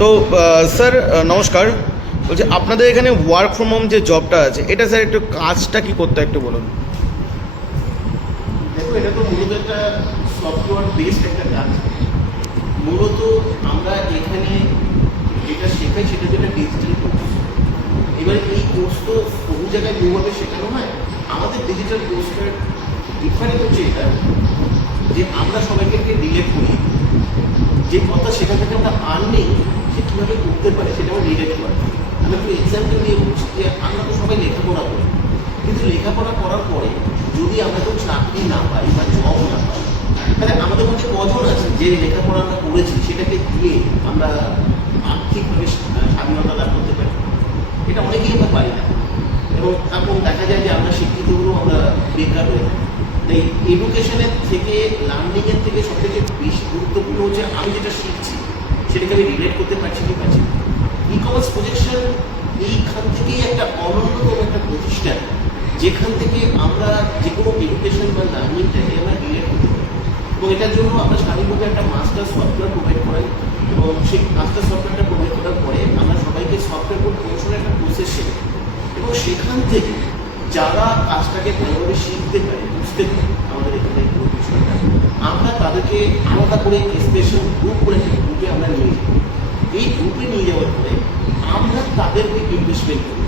তো স্যার নমস্কার, বলছি আপনাদের এখানে ওয়ার্ক ফ্রম হোম যে জবটা আছে এটা স্যার একটু কাজটা কি করতে একটু বলুন। দেখো, এটা তো মূলত একটা সফটওয়্যার বেসড একটা কাজ। মূলত আমরা এখানে যেটা শেখাই সেটা যেটা ডিজিটাল কোর্স। এবারে এই কোর্স তো বহু জায়গায় বহুভাবে শেখানো হয়। আমাদের ডিজিটাল কোর্সটার ডিফারেন্ট হচ্ছে এটা যে আমরা সবাইকে রিলেট করি, যে কথা সেখান থেকে আমরা আর্নিং সে কীভাবে করতে পারে সেটা আমরা রিলেট করি। আমি একটু এক্সাম্পল দিয়ে বলছি যে আমরা তো সবাই লেখাপড়া করি, কিন্তু লেখাপড়া করার পরে যদি আমরা তো চাকরি না পাই বা জব না পাই, তাহলে আমাদের মধ্যে কজন আছে যে লেখাপড়া আমরা করেছি সেটাকে দিয়ে আমরা আর্থিকভাবে স্বাধীনতা লাভ করতে পারি? এটা অনেকেই আমরা পারি না। এবং এখন দেখা যায় যে আমরা শিক্ষিতগুলো আমরা বেকার হয়ে থাকি। তাই এডুকেশনের থেকে লার্নিংয়ের থেকে সবথেকে বেশি গুরুত্বপূর্ণ হচ্ছে আমি যেটা শিখছি সেটাকে আমি রিলেট করতে পারছি কি পারছি। ই কমার্স প্রজেকশন এইখান থেকেই একটা অনন্যতম একটা প্রতিষ্ঠান যেখান থেকে আমরা যে কোনো এডুকেশন বা লার্নিংটাকে আমরা রিলেট করতে পারি। এবং এটার জন্য আমরা স্বাধীনভাবে একটা মাস্টার সফটওয়্যার প্রোভাইড করাই, এবং সেই মাস্টার সফটওয়্যারটা প্রোভাইড করার পরে আমরা সবাইকে সফটওয়্যার কোড কৌশলের একটা প্রসেস শেখাই। এবং সেখান থেকে যারা কাজটাকে ভালোভাবে শিখতে পারে, বুঝতে পারে আমাদের এখানে পুরো বিষয়টা, আমরা তাদেরকে আলাদা করে স্পেশাল গ্রুপ করে গ্রুপে আমরা নিয়ে যাই। এই গ্রুপে নিয়ে যাওয়ার পরে আমরা তাদেরকে ইনভেস্টমেন্ট করি।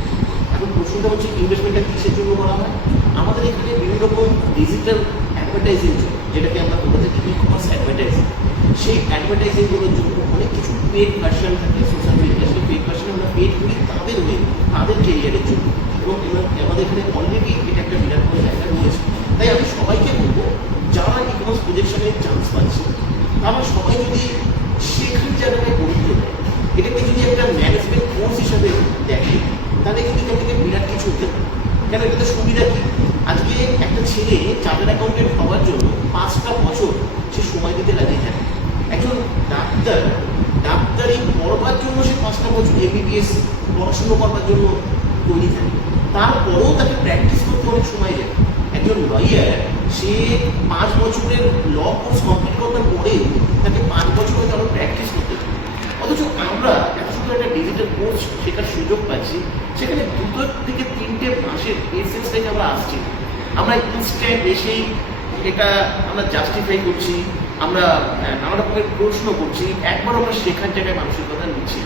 এখন প্রশ্নটা হচ্ছে ইনভেস্টমেন্টটা কিসের জন্য করা হয়? আমাদের এখানে বিভিন্ন রকম ডিজিটাল অ্যাডভার্টাইজিং চলে, যেটাকে আমরা বলে থাকি ই কমার্স অ্যাডভার্টাইজিং। সেই অ্যাডভার্টাইজিংগুলোর জন্য অনেক কিছু পেড ভার্সন থাকে সোশ্যাল মিডিয়া, সেই পেড ভার্সন আমরা পেড করি তাদের হয়ে, তাদের কেরিয়ারের জন্য। এবং আমাদের এখানে অলরেডি এটা একটা বিরাট বড় জায়গা রয়েছে। তাই আমি সবাইকে বলবো, যারা ই কমার্স প্রজেকশনের চান্স পাচ্ছে তারা সবাই যদি শেখার জায়গাটায় গুরুত্ব দেয়, এটাকে যদি একটা ম্যানেজমেন্ট কোর্স হিসাবে দেখে, তাহলে কিন্তু এখান থেকে বিরাট কিছু হতে পারে। কেন, এটাতে সুবিধা কী? আজকে একটা ছেলে চার্টার্ড অ্যাকাউন্টেন্ট হওয়ার জন্য 5টা বছর সে সময় দিতে লাগিয়ে থাকে। একজন ডাক্তারি পড়বার জন্য সে 5টা বছর এমবিবিএস পড়াশুনো করবার জন্য তৈরি থাকে, তারপরেও তাকে প্র্যাকটিস করতে অনেক সময় যায়। একজন লয়ার সে 5 বছরের ল কোর্স কমপ্লিট করবার পরেও তাকে 5 বছর হয়তো আরও প্র্যাকটিস করতে হবে। অথচ আমরা এত সুন্দর একটা ডিজিটাল কোর্স শেখার সুযোগ পাচ্ছি, সেখানে 2 থেকে 3টে মাসের এসেন্সটাকে আমরা আসছি। আমরা ইনস্ট্যান্ট এসেই এটা আমরা জাস্টিফাই করছি, আমরা নানা রকমের প্রশ্ন করছি, একবার আমরা শেখার জায়গায় মানুষের কথা নিচ্ছি।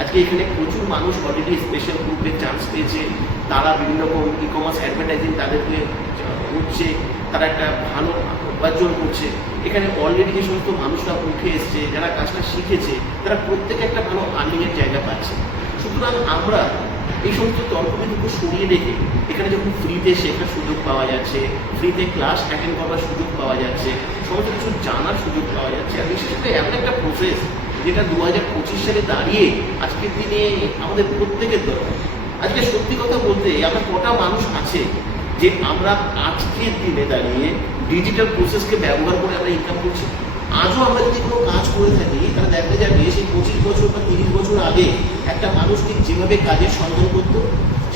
আজকে এখানে প্রচুর মানুষ অলরেডি স্পেশাল গ্রুপে চান্স পেয়েছে, তারা বিভিন্ন রকম ই কমার্স অ্যাডভার্টাইজিং তাদেরকে হচ্ছে, তারা একটা ভালো উপার্জন করছে। এখানে অলরেডি যে সমস্ত মানুষরা উঠে এসছে, যারা কাজটা শিখেছে, তারা প্রত্যেকে একটা ভালো আর্নিংয়ের জায়গা পাচ্ছে। সুতরাং আমরা এই সমস্ত তর্কবিতর্ক সরিয়ে রেখে এখানে যখন ফ্রিতে শেখার সুযোগ পাওয়া যাচ্ছে, ফ্রিতে ক্লাস অ্যাটেন্ড করবার সুযোগ পাওয়া যাচ্ছে, সমস্ত কিছু জানার সুযোগ পাওয়া যাচ্ছে, আর বিশেষ করে এমন একটা প্রসেস যেটা 2025 সালে দাঁড়িয়ে আজকের দিনে আমাদের প্রত্যেকের দরকার। আজকে সত্যি কথা বলতে আমরা কটা মানুষ আছে যে আমরা আজকের দিনে দাঁড়িয়ে ডিজিটাল প্রসেসকে ব্যবহার করে আমরা ইনকাম করছি? আজও আমরা যদি কোনো কাজ করে থাকি তাহলে দেখা যাবে সেই 25 বছর বা 30 বছর আগে একটা মানুষ ঠিক যেভাবে কাজের সন্ধান করতো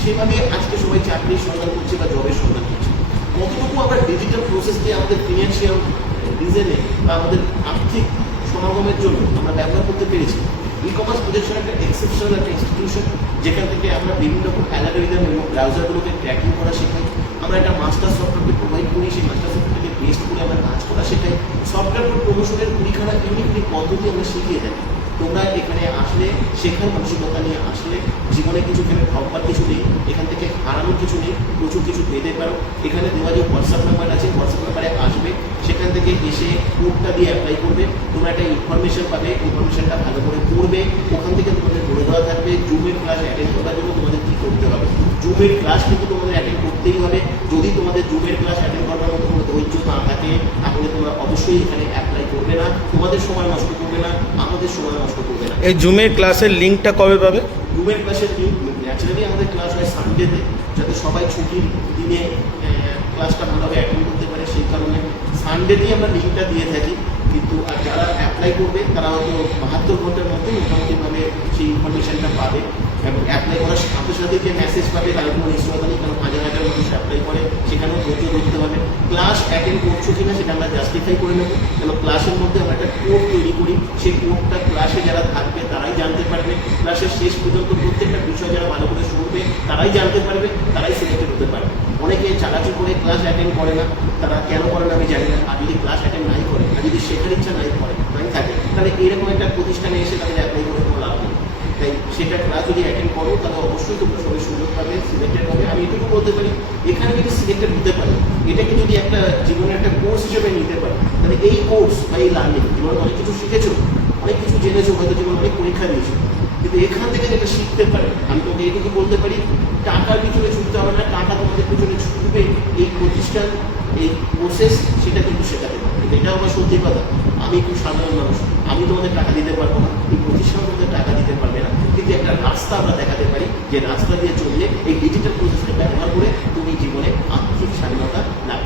সেভাবে আজকে সবাই চাকরির সন্ধান করছে বা জবের সন্ধান করছে। কতটুকু আমরা ডিজিটাল প্রসেসকে আমাদের ফিনান্সিয়াল রিজনে বা আমাদের আর্থিক সমাগমের জন্য আমরা ব্যবহার করতে পেরেছি? ই কমার্স প্রজেকশন একটা এক্সেপশনাল একটা ইনস্টিটিউশন, যেখান থেকে আমরা বিভিন্ন রকম অ্যালগরিদম এবং ব্রাউজারগুলোকে ট্র্যাকিং করা শেখাই। আমরা একটা মাস্টার সফটওয়্যারকে প্রোভাইড করি, সেই মাস্টার সফটওয়্যারকে বেস্ট করে আমরা কাজ করা শেখাই। সফটওয়্যার প্রমোশনের কুড়িখানা ইউনিক পদ্ধতি আমরা শিখিয়ে থাকি। তোমরা এখানে আসলে শেখার মানসিকতা নিয়ে আসলে জীবনে কিছু এখানে ঠকবার কিছু নেই, এখান থেকে হারানোর কিছু নেই, প্রচুর কিছু পেতে পারো। এখানে যোগাযোগ হোয়াটসঅ্যাপ নাম্বার আছে, হোয়াটসঅ্যাপ নাম্বারে আসবে, সেখান থেকে এসে কোডটা দিয়ে অ্যাপ্লাই করবে, তোমরা একটা ইনফরমেশন পাবে, ইনফরমেশনটা ভালো করে পড়বে। ওখান থেকে তোমাদের বলে দেওয়া থাকবে জুমের ক্লাস অ্যাটেন্ড করার জন্য তোমাদের কী করতে হবে। জুমের ক্লাস কিন্তু তোমাদের অ্যাটেন্ড করতেই হবে। যদি তোমাদের জুমের ক্লাস অ্যাটেন্ড করবার মতো কোনো ধৈর্য না থাকে তাহলে তোমরা অবশ্যই এখানে অ্যাপ্লাই করবে না, তোমাদের সময় নষ্ট করবে না, আমাদের সময় নষ্ট করবে না। এই জুমের ক্লাসের লিঙ্কটা কবে পাবে? জুমের ক্লাসের লিঙ্ক ন্যাচারালি আমাদের ক্লাস হয় সানডেতে, যাতে সবাই ছুটির দিনে ক্লাসটা ভালোভাবে অ্যাটেন্ড করতে পারে, সেই কারণে সানডেতেই আমরা লিঙ্কটা দিয়ে থাকি। কিন্তু আর যারা অ্যাপ্লাই করবে তারা হয়তো 72 ঘন্টার মধ্যে মোটামুটিভাবে সেই ইনফরমেশানটা পাবে। এবং অ্যাপ্লাই করার সাথে সাথে যে মেসেজ পাবে তার কোনো নিশ্চয়তা নেই, কারণ 1000 মানুষ অ্যাপ্লাই করে, সেখানেও ধৈর্য ধরতে হবে। ক্লাস অ্যাটেন্ড করছো কিনা সেটা আমরা জাস্টিফাই করে নেবো, এবং ক্লাসের মধ্যে আমরা একটা কোড তৈরি করি, সেই কোডটা ক্লাসে যারা থাকবে তারাই জানতে পারবে, ক্লাসের শেষ পর্যন্ত প্রত্যেকটা বিষয় যারা ভালো করে শুনবে তারাই জানতে পারবে, তারাই সিলেক্টেড হতে পারবে। অনেকে চালাচি করে ক্লাস অ্যাটেন্ড করে না, তারা কেন করে না আমি জানি না। আর যদি ক্লাস অ্যাটেন্ড নাই করে, আর যদি শেখার ইচ্ছা নাই থাকে, তাহলে এরকম একটা প্রতিষ্ঠানে এসে তাদের অ্যাপ্লাই করে কোনো লাভ নেই। তাই সেটা ক্লাস যদি অ্যাটেন্ড করো তাহলে অবশ্যই তোমরা সবাই সুযোগ পাবে, সিলেক্টেড হবে। আমি এটুকু বলতে পারি, এখানে যদি সিলেক্টেড হতে পারে, এটাকে যদি একটা জীবনের একটা কোর্স হিসেবে নিতে পারে, তাহলে এই কোর্স বা এই লার্নিং জীবনে অনেক কিছু শিখেছো, অনেক কিছু জেনেছো, হয়তো জীবনে অনেক পরীক্ষা দিয়েছো, কিন্তু এখান থেকে যেটা শিখতে পারে, আমি তোকে এটুকু বলতে পারি, টাকার পিছনে ছুটতে হবে না, টাকা তোমাদের পিছনে ছুটবে এই প্রতিষ্ঠান, এই প্রসেস, সেটা কিন্তু শেখাতে পারে। কিন্তু এটা আমার সত্যি কথা, আমি খুব সাধারণ মানুষ, আমি তোমাদের টাকা দিতে পারবো না, এই প্রতিষ্ঠান তোমাদের টাকা দিতে পারবে না, কিন্তু একটা রাস্তা আমরা দেখাতে পারি, যে রাস্তা দিয়ে চললে এই ডিজিটাল প্রসেসকে ব্যবহার করে তুমি জীবনে আর্থিক স্বাধীনতা লাভ